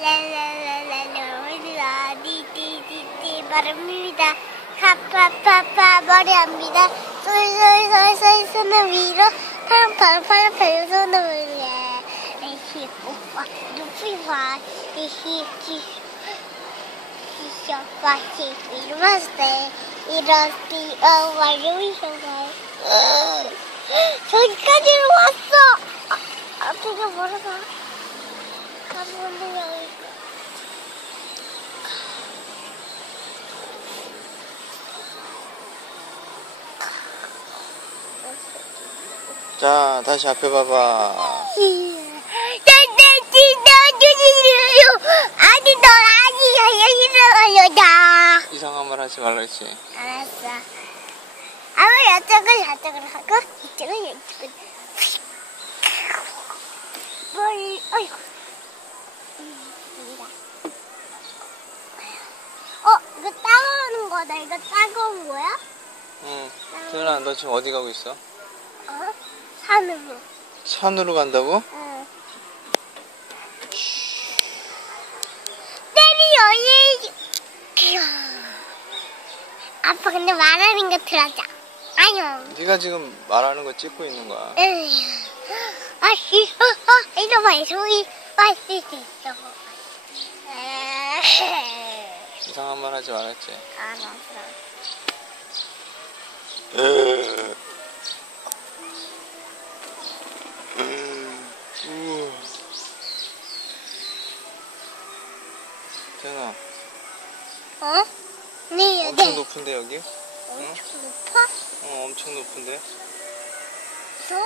랄랄랄랄라 디디디디 바랍니다 파파파파 머리합니다 솔솔솔솔 손을 위로 팡팡팡팡 손을 위에 에히 오빠 높이 봐 시셔봐 시 이루마스테 이러시 어 완료이셔봐 저기까지 왔어. 아, 아 되게 멀어서 가보는 여기 자, 다시 앞에 봐봐. 아니 너 아니야 여기로 가려다 이상한 말 하지 말라 했지. 알았어 아마 이쪽을 저쪽으로 하고 이쪽은 이쪽은 머리 어이구 음. 어 이거 따가운 거다 이거 따가운 거야? 응. 태연아, 너 지금 어디 가고 있어? 어? 산으로 산으로 간다고? 응 때리요 얘 아빠 근데 말하는 거 들어줘 아니요 네가 지금 말하는 거 찍고 있는 거야. 에휴, 아씨, 어, 어, 이놈의 소리 맛있을 수 있어. 이상한 말 하지 말았지. 알았어. 태연아, 어? 네, 여기. 엄청 높은데 여기? 엄청 높아? 어, 엄청 높은데? 너?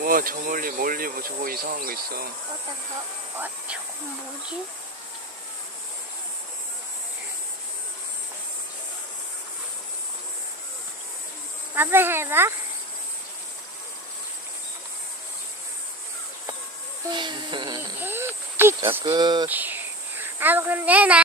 우와, 저 멀리 멀리 뭐 저거 이상한 거 있어. 어디서? 어, 저건 뭐지? 아빠 해봐. 자, 끝. 아빠 근데 나